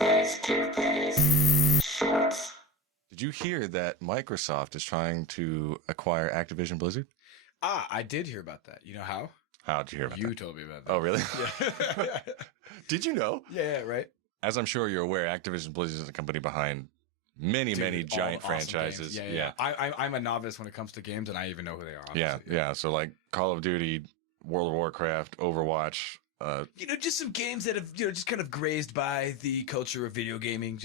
Did you hear that Microsoft is trying to acquire Activision Blizzard? I did hear about that. You know how? How did you hear about that? You told me about that. Oh, really? Yeah. Did you know? Yeah, right. As I'm sure you're aware, Activision Blizzard is a company behind many giant awesome franchises. games. Yeah. I'm a novice when it comes to games, and I even know who they are. Honestly. Yeah. So like Call of Duty, World of Warcraft, Overwatch. Just some games that have, just kind of grazed by the culture of video gaming.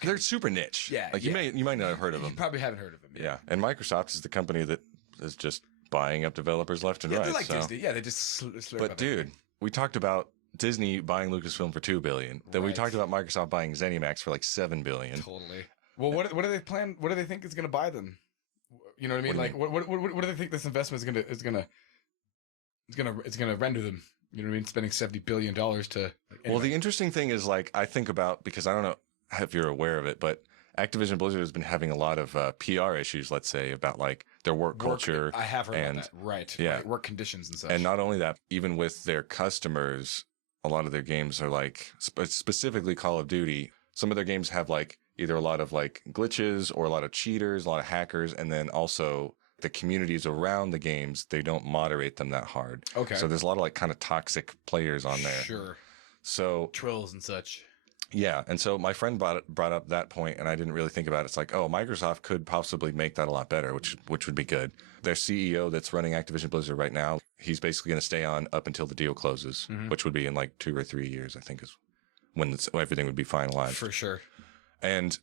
They're super niche. Yeah. Like you might not have heard of them. You probably haven't heard of them. Yeah. And Microsoft is the company that is just buying up developers left and right. They're like Disney. Yeah, they just slurp But dude, we talked about Disney buying Lucasfilm for $2 billion. Then we talked about Microsoft buying ZeniMax for like $7 billion. Totally. Well, what do they plan? What do they think is going to buy them? You know what I mean? What do they think this investment is gonna render them? You know what I mean? Spending $70 billion to. Anyway. Well, the interesting thing is, like, I think about, because I don't know if you're aware of it, but Activision Blizzard has been having a lot of PR issues, let's say, about like their work culture. I have heard about that. Right. Yeah. Right. Work conditions and such. And not only that, even with their customers, a lot of their games are like, specifically Call of Duty, some of their games have like either a lot of like glitches or a lot of cheaters, a lot of hackers, and then also the communities around the games, they don't moderate them that hard. Okay. So there's a lot of like kind of toxic players on there. Sure. So trolls and such. Yeah. And so my friend brought up that point, and I didn't really think about it. It's like, oh, Microsoft could possibly make that a lot better, which would be good. Their CEO that's running Activision Blizzard right now, he's basically going to stay on up until the deal closes, which would be in like 2 or 3 years, I think, is when everything would be finalized. For sure. And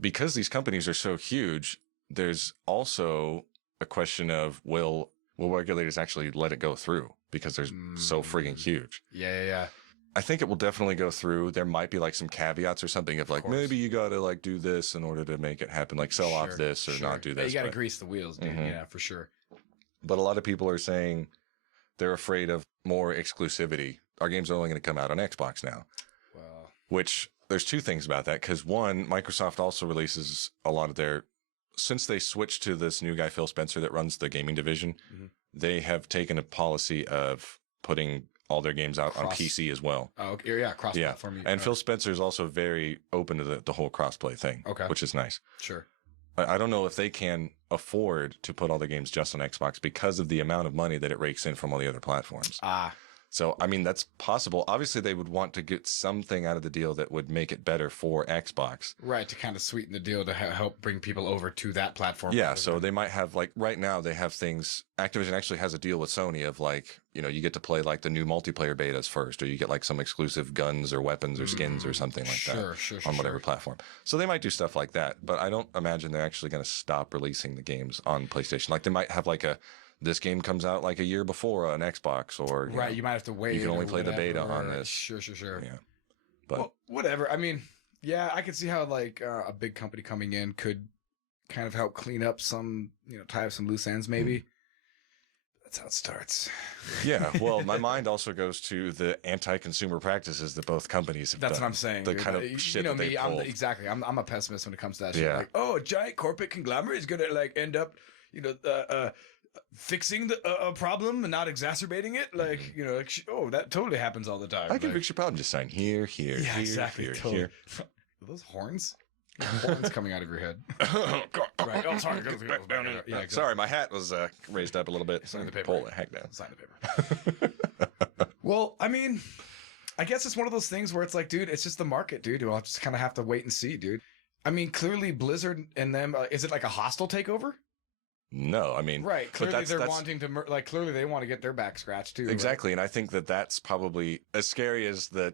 because these companies are so huge, there's also a question of will regulators actually let it go through, because they're so friggin' huge. Yeah. I think it will definitely go through. There might be like some caveats or something of like, maybe you got to like do this in order to make it happen, like sell off this or not do this. You got to grease the wheels, dude. Yeah, for sure. But a lot of people are saying they're afraid of more exclusivity. Our games are only going to come out on Xbox now. Well, which there's two things about that. Because one, Microsoft also releases a lot of their, since they switched to this new guy, Phil Spencer, that runs the gaming division, they have taken a policy of putting all their games out on PC as well. Oh, okay. Yeah, cross-platform. And Phil Spencer is also very open to the whole crossplay thing, which is nice. Sure. I don't know if they can afford to put all their games just on Xbox because of the amount of money that it rakes in from all the other platforms. So, I mean, that's possible. Obviously, they would want to get something out of the deal that would make it better for Xbox. Right, to kind of sweeten the deal to help bring people over to that platform. Yeah, so they might have, like, right now they have things, Activision actually has a deal with Sony of, like, you get to play, like, the new multiplayer betas first, or you get, like, some exclusive guns or weapons or skins or something like that on whatever platform. So they might do stuff like that, but I don't imagine they're actually going to stop releasing the games on PlayStation. Like, they might have, like, this game comes out like a year before on Xbox, or you might have to wait. You can only play the beta on this. Sure. Yeah, but whatever. I mean, yeah, I could see how like a big company coming in could kind of help clean up some, tie up some loose ends, maybe. That's how it starts. Yeah. Well, my mind also goes to the anti-consumer practices that both companies have done. That's what I'm saying. The kind of shit that they pulled. Exactly. I'm a pessimist when it comes to that shit. Yeah. Like, a giant corporate conglomerate is gonna like end up, fixing the problem and not exacerbating it, that totally happens all the time. I can fix your problem. Just sign here, yeah, here, exactly. here. Are those horns? Horns coming out of your head. Right. Oh, sorry. Yeah, sorry, my hat was raised up a little bit. Sign the paper. Pull the heck down. Sign the paper. Well, I mean, I guess it's one of those things where it's like, dude, it's just the market, dude. I'll just kind of have to wait and see, dude. I mean, clearly Blizzard and them, is it like a hostile takeover? No, I mean, right. Clearly, they're wanting to clearly they want to get their back scratched too. Exactly, right? And I think that's probably as scary as the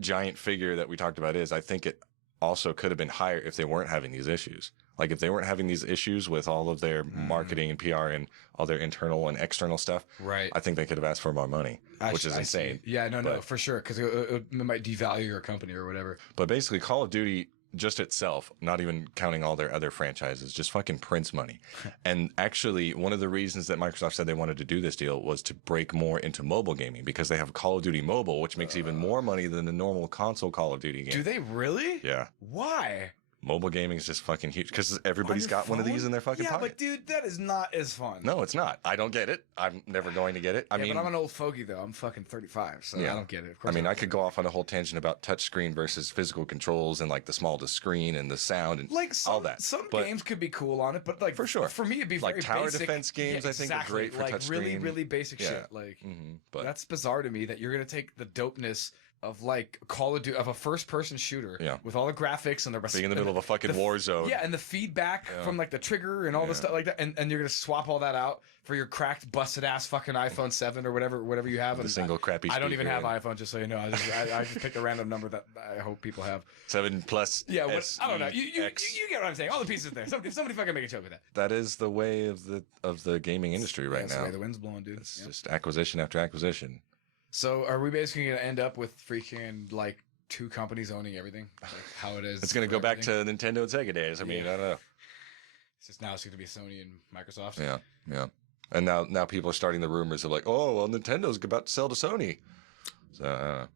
giant figure that we talked about is. I think it also could have been higher if they weren't having these issues. Like if they weren't having these issues with all of their marketing and PR and all their internal and external stuff. Right. I think they could have asked for more money, which is insane. Yeah, no, for sure, because it might devalue your company or whatever. But basically, Call of Duty just itself, not even counting all their other franchises, just fucking prints money. And actually, one of the reasons that Microsoft said they wanted to do this deal was to break more into mobile gaming, because they have Call of Duty Mobile, which makes even more money than the normal console Call of Duty game. Do they really? Yeah. Why? Mobile gaming is just fucking huge because everybody's got one of these in their fucking pocket. Yeah, but dude, that is not as fun. No, it's not. I don't get it. I'm never going to get it. I mean, but I'm an old fogey though. I'm fucking 35, so I don't get it. Of course, I mean, I could go off on a whole tangent about touchscreen versus physical controls and like the small to screen and the sound and like all that. Some games could be cool on it, but like for sure, for me, it'd be like very tower basic. defense games. I think are great for like touchscreen. Really, really basic shit. Like but that's bizarre to me that you're gonna take the dopeness of like Call of Duty, of a first-person shooter, with all the graphics and the being in the middle of a fucking war zone, and the feedback from like the trigger and all the stuff like that, and you're gonna swap all that out for your cracked, busted-ass fucking iPhone 7 or whatever you have. The single crappy. I don't even have iPhone, just so you know. I just picked a random number that I hope people have. 7 Plus. Yeah, I don't know. You get what I'm saying. All the pieces there. Somebody fucking make a joke with that. That is the way of the gaming industry right now. That's the way the wind's blowing, dude. It's just acquisition after acquisition. So are we basically going to end up with freaking like 2 companies owning everything? Like how it is. It's going to go back to Nintendo and Sega days. I mean, I don't know. It's just now it's going to be Sony and Microsoft. Yeah. And now people are starting the rumors of like, oh, well, Nintendo's about to sell to Sony. So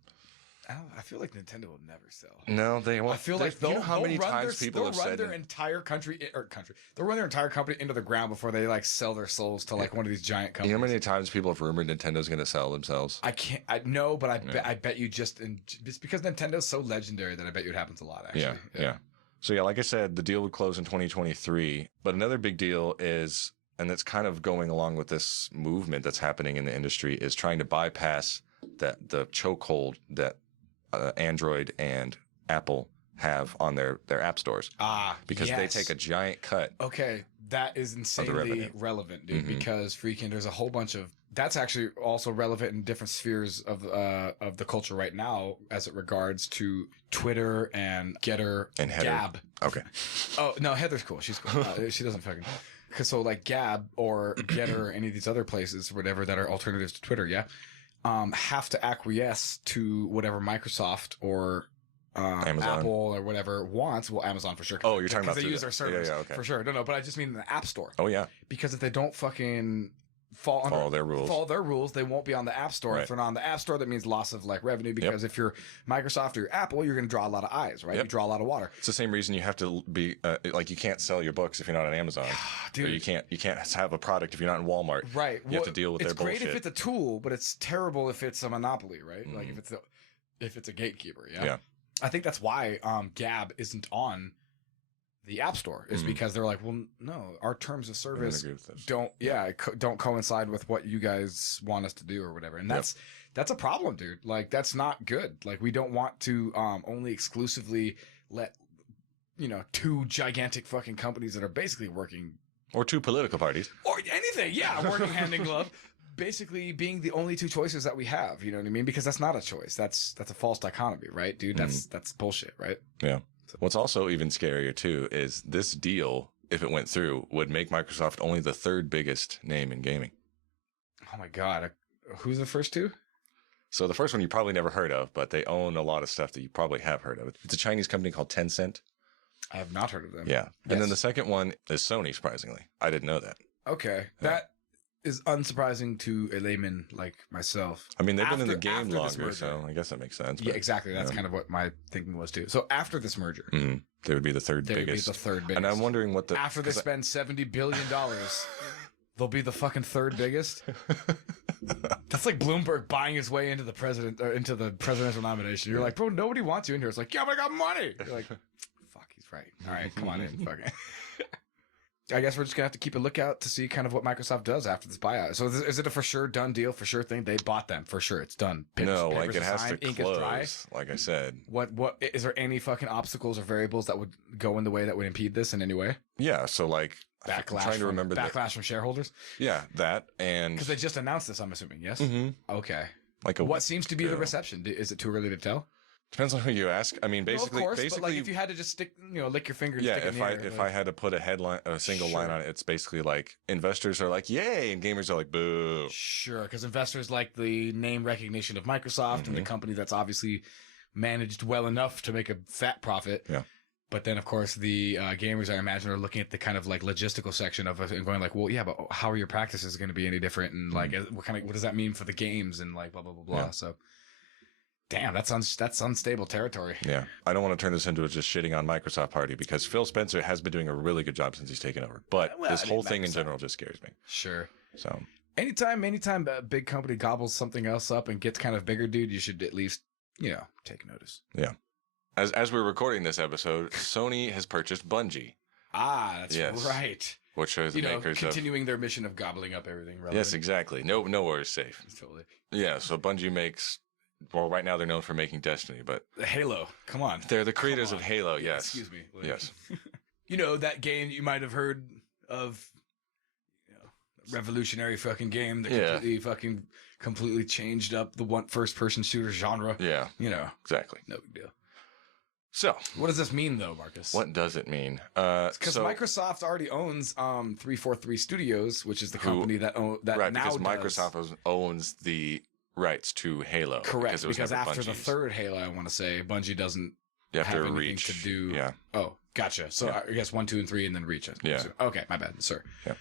I feel like Nintendo will never sell. No, they won't. I feel like you know how many times people have said they'll run their entire they'll run their entire company into the ground before they like sell their souls to like one of these giant companies. You know how many times people have rumored Nintendo's going to sell themselves? I know, but I bet you just because Nintendo's so legendary that I bet you it happens a lot. Actually, yeah. So yeah, like I said, the deal would close in 2023. But another big deal is, and it's kind of going along with this movement that's happening in the industry, is trying to bypass the chokehold that Android and Apple have on their app stores. Because they take a giant cut. Okay, that is insanely relevant, dude. Because freaking there's a whole bunch of that's actually also relevant in different spheres of the culture right now as it regards to Twitter and Getter and Gab. Okay. Oh no, Heather's cool. She's cool. She doesn't fucking. Cause so like Gab or Getter or any of these other places, whatever that are alternatives to Twitter, have to acquiesce to whatever Microsoft or Apple or whatever wants. Well, Amazon for sure. Oh, you're talking about because they use their servers for sure. No, but I just mean in the App Store. Oh yeah. Because if they don't fucking follow their rules, they won't be on the App Store. If they're not on the App Store, that means loss of like revenue. Because if you're Microsoft or Apple, you're going to draw a lot of eyes, right? You draw a lot of water. It's the same reason you have to be like you can't sell your books if you're not on Amazon. Dude, or you can't have a product if you're not in Walmart. Right. You have to deal with their bullshit. It's great if it's a tool, but it's terrible if it's a monopoly, right? Like if it's a gatekeeper. Yeah. I think that's why Gab isn't on the App Store is because they're like, well, no, our terms of service don't coincide with what you guys want us to do or whatever. And that's a problem, dude. Like, that's not good. Like, we don't want to only exclusively let, 2 gigantic fucking companies that are basically working. Or 2 political parties. Or anything. Yeah. Working hand in glove. Basically being the only 2 choices that we have. You know what I mean? Because that's not a choice. That's a false dichotomy, right, dude? That's bullshit, right? Yeah. What's also even scarier, too, is this deal, if it went through, would make Microsoft only the 3rd biggest name in gaming. Oh, my God. Who's the first 2? So the first one you probably never heard of, but they own a lot of stuff that you probably have heard of. It's a Chinese company called Tencent. I have not heard of them. Yeah. Yes. And then the second one is Sony, surprisingly. I didn't know that. Okay. Yeah. That is unsurprising to a layman like myself. I mean, they've been in the game longer, so I guess that makes sense. Yeah, exactly. That's kind of what my thinking was too. So after this merger, they would be the 3rd biggest. They would be the 3rd biggest. And I'm wondering what after they spend $70 billion, they'll be the fucking 3rd biggest. That's like Bloomberg buying his way into the presidential nomination. You're like, bro, nobody wants you in here. It's like, yeah, but I got money. You're like, fuck, he's right. All right, come on in, fucking. I guess we're just gonna have to keep a lookout to see kind of what Microsoft does after this buyout. So is it a for sure done deal? For sure thing? They bought them for sure. It's done. No, like it has to close. Like I said. What is there any fucking obstacles or variables that would go in the way that would impede this in any way? Yeah. So like backlash. I'm trying to remember backlash from shareholders. Yeah, that and because they just announced this. I'm assuming. Yes. Okay. Like what seems to be the reception? Is it too early to tell? Depends on who you ask. I mean, basically, of course, but like if you had to just lick your finger. And yeah, stick if I had to put a single line on it, it's basically like investors are like, yay, and gamers are like, boo. Sure, because investors like the name recognition of Microsoft and the company that's obviously managed well enough to make a fat profit. Yeah. But then, of course, the gamers, I imagine, are looking at the kind of like logistical section of it and going like, well, yeah, but how are your practices going to be any different? And like, what does that mean for the games and like blah, blah, blah, blah. Yeah. So Damn, that's unstable territory. Yeah. I don't want to turn this into a just shitting on Microsoft party because Phil Spencer has been doing a really good job since he's taken over. But this whole thing in general just scares me. Sure. So anytime a big company gobbles something else up and gets kind of bigger, dude, you should at least, take notice. Yeah. As we're recording this episode, Sony has purchased Bungie. Ah, that's right. Which are the makers continuing their mission of gobbling up everything. Relevant. Yes, exactly. Nowhere is safe. Totally. Yeah, so Bungie makes... Well, right now they're known for making Destiny, but... Halo. Come on. They're the creators of Halo, yes. Excuse me. Yes. That game you might have heard of, revolutionary fucking game that completely changed up the first-person shooter genre. Yeah. Exactly. No big deal. So, what does this mean, though, Marcus? What does it mean? Because Microsoft already owns 343 Studios, which is the company that right, now because Microsoft owns the rights to Halo. Correct, because after the third Halo, I want to say, Bungie doesn't have anything Reach. to do. Yeah. Oh, gotcha. So I guess 1, 2, and 3, and then Reach. Yeah. Okay, my bad, sir. Yeah.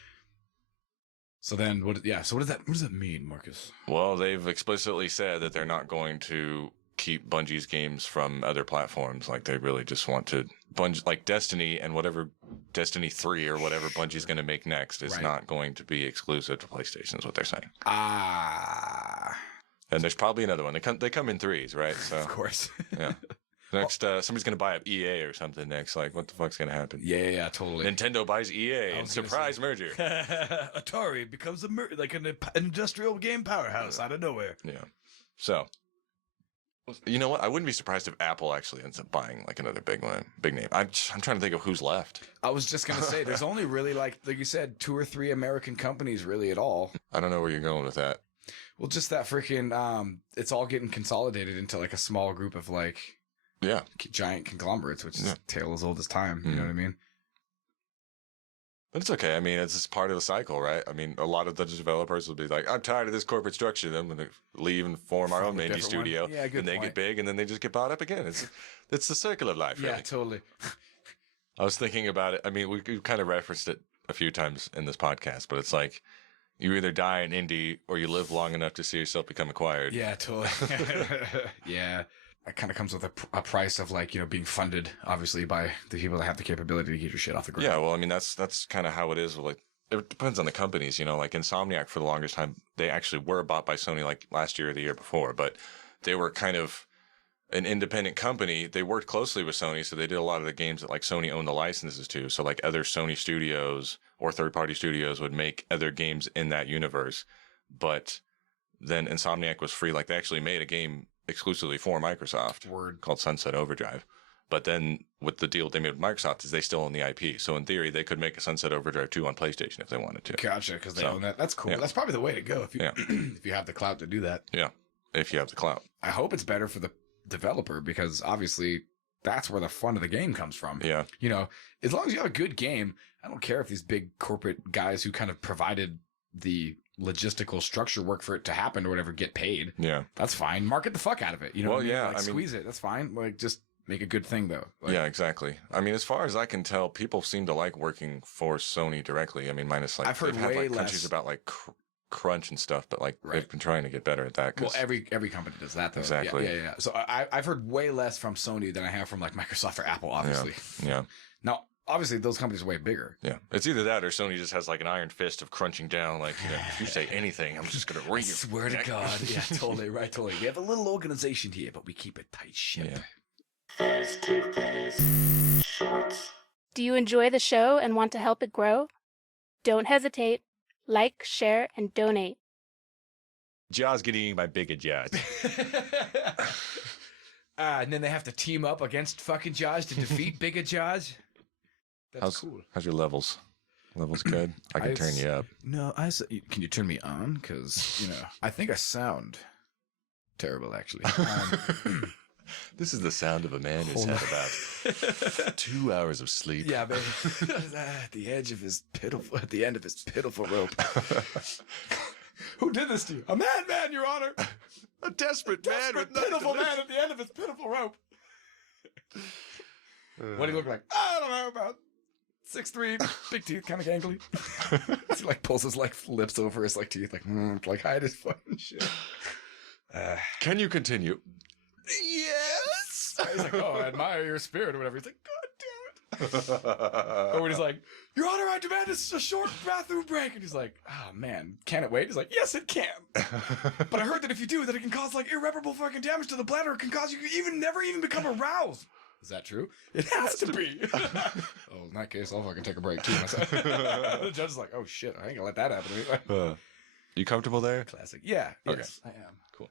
So then, what does that mean, Marcus? Well, they've explicitly said that they're not going to keep Bungie's games from other platforms. Like, they really just want to like Destiny and whatever Destiny 3 or whatever Bungie's going to make next is not going to be exclusive to PlayStation is what they're saying. And there's probably another one. They come in threes, right? So of course. Yeah. Next, somebody's going to buy up EA or something next. Like, what the fuck's going to happen? Yeah, totally. Nintendo buys EA and surprise merger. Atari becomes an industrial game powerhouse out of nowhere. Yeah. So, you know what? I wouldn't be surprised if Apple actually ends up buying like another big name. I'm trying to think of who's left. I was just going to say, there's only really like you said, 2 or 3 American companies really at all. I don't know where you're going with that. Well, just that freaking, it's all getting consolidated into like a small group of like, giant conglomerates, which is a tale as old as time. You know what I mean? But it's okay. I mean, it's just part of the cycle, right? I mean, a lot of the developers will be like, I'm tired of this corporate structure. I'm going to leave and form our own indie studio. Yeah, good and they get big, and then they just get bought up again. It's the circle of life, really. Yeah, totally. I was thinking about it. I mean, we kind of referenced it a few times in this podcast, but it's like, you either die in indie or you live long enough to see yourself become acquired. Yeah, totally. Yeah. It kind of comes with a price of like, being funded, obviously, by the people that have the capability to get your shit off the ground. Yeah, well, I mean, that's kind of how it is. Like, it depends on the companies, like Insomniac for the longest time, they actually were bought by Sony like last year or the year before, but they were kind of an independent company. They worked closely with Sony, so they did a lot of the games that like Sony owned the licenses to. So like other Sony studios or third-party studios would make other games in that universe, but then Insomniac was free. Like, they actually made a game exclusively for Microsoft called Sunset Overdrive. But then with the deal they made with Microsoft is they still own the IP. So in theory, they could make a Sunset Overdrive 2 on PlayStation if they wanted to. Gotcha, because they own that. That's cool. Yeah. That's probably the way to go if you if you have the clout to do that. Yeah, if you have the clout. I hope it's better for the developer because obviously that's where the fun of the game comes from. Yeah. As long as you have a good game, I don't care if these big corporate guys who kind of provided the logistical structure work for it to happen or whatever get paid. Yeah. That's fine. Market the fuck out of it. Well, what I mean? Yeah. Like, squeeze it. That's fine. Like, just make a good thing, though. Like, yeah, exactly. I mean, as far as I can tell, people seem to like working for Sony directly. I mean, minus like, I've heard they've had way like countries less about like crunch and stuff, but like they've been trying to get better at that. Well, every company does that, though. Exactly. Yeah. So I've heard way less from Sony than I have from like Microsoft or Apple, obviously. Yeah. Now, obviously, those companies are way bigger. Yeah. It's either that or Sony just has like an iron fist of crunching down. Like, if you say anything, I'm just going to ring you. Swear to God. Yeah, totally. Right, totally. We have a little organization here, but we keep it tight ship. Yeah. Do you enjoy the show and want to help it grow? Don't hesitate. Like, share, and donate. Jaws getting eaten by Big Jaws. And then they have to team up against fucking Jaws to defeat Big Jaws. That's cool. How's your levels? Levels good? I can turn you up. No, can you turn me on? Because, I think I sound terrible, actually. This is the sound of a man who's had about 2 hours of sleep. Yeah, baby. At the end of his pitiful rope. Who did this to you? A madman, Your Honor. A desperate man with pitiful man at the end of his pitiful rope. What do you look like? I don't know, about 6'3", big teeth, kind of gangly. He like pulls his like lips over his like teeth, like hide his fucking shit. Can you continue? Yes. He's like, oh, I admire your spirit or whatever. He's like, God damn it. Or when he's like, Your Honor, I demand a short bathroom break. And he's like, oh, man, can it wait? He's like, yes, it can. But I heard that if you do, that it can cause, like, irreparable fucking damage to the bladder. It can cause you to never even become aroused. Is that true? It has to be. Oh, in that case, I'll fucking take a break, too, myself. The judge is like, oh, shit, I ain't gonna let that happen to me. You comfortable there? Classic. Yeah. Okay. Yes, I am. Cool.